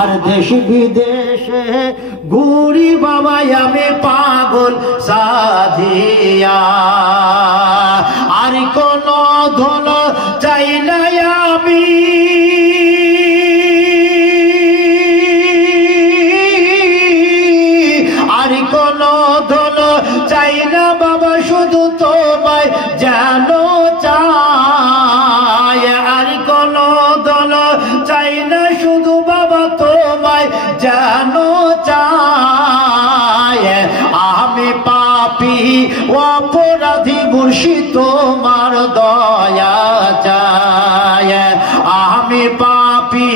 আর দেশ বিদেশে ঘুরি বাবা আমি পাগল সাজিয়া, আর কোন ধন চাই না আমি, আর কোন ধন চাই না বাবা শুধু তোমায় জানো চাই, আর কোন ধন চাই না শুধু বাবা তোমায় জানো চাই। আমি পাপী অপরাধী মুর্শিদ তোমার দয়া চাই, আমি পাপী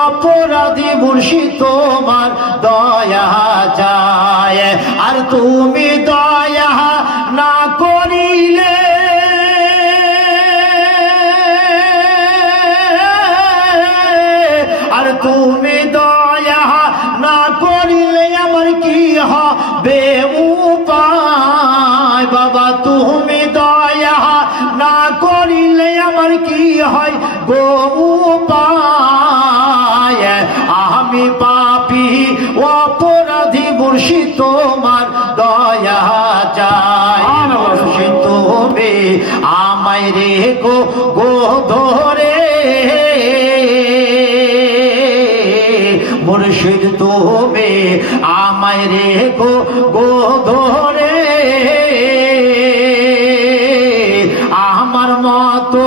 অপরাধী মুর্শিদ তোমার দয়া চাই। আর তুমি দয়া না করিলে, আর তুমি দয়া না করিলে আমার কি হবে উপায় বাবা, তুমি দয়া না করিলে আমার কি হয় গো উপায়। আমি পাপী অপরাধী মুর্শিদ তোমার দয়া চাই। মুর্শিদ তুমি আমায় রেখো গো ধরে, মুর্শিদ তুমি আমায় রেখো গো ধরে, আমার মতো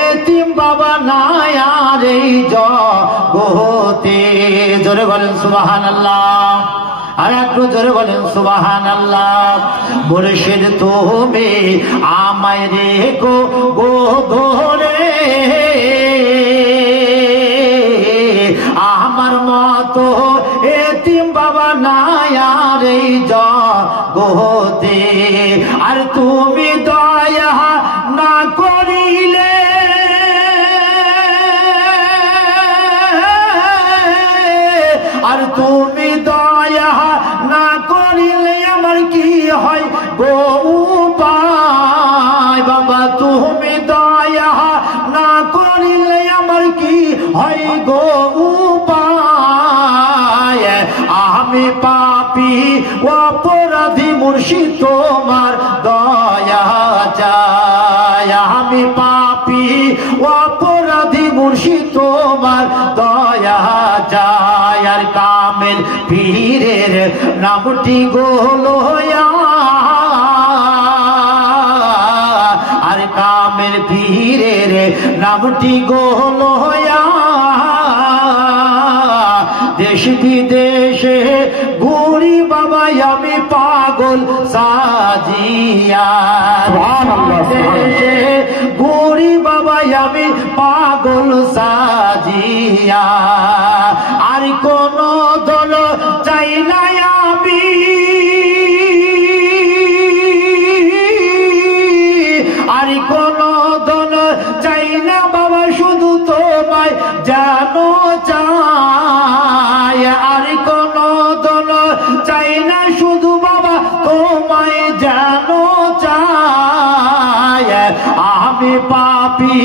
এতিম বাবা নাই আর এই জগতে। জোরে বলেন সুবহানাল্লাহ, আর একটু জোরে বলেন সুবহানাল্লাহ। মুর্শিদ তুমি আমায় রেখো গো ধরে, আমার মতো এতিম বাবা নাই আর এই জগতে। আর তুমি দয়া না করিলে, আর তুমি দয়া না করিলে আমার কি হয় গো উপায় বাবা, তুমি দয়া না করিলে আমার কি হয় গো উপায়। আমি পাপী অপরাধী মুর্শিদ তোমার দয়া চাই, আমি পাপী অপরাধী মুর্শিদ তোমার দয়া চাই। আর কামেল পীরের নামটি গো লয়া, আর কামেল পীরের নামটি গো লয়া, দেশ বিদেশে ঘুরি বাবা আমি পাগল সাজিয়া, দেশে ঘুরি বাবা আমি পাগল সাজিয়া। আর কোন দল চাই না আমি, আর কোন দল চাই না বাবা শুধু তোমায় জানো চাই, আর কোন দল চাই না শুধু বাবা তোমায় জানো চাই। আমি পাপী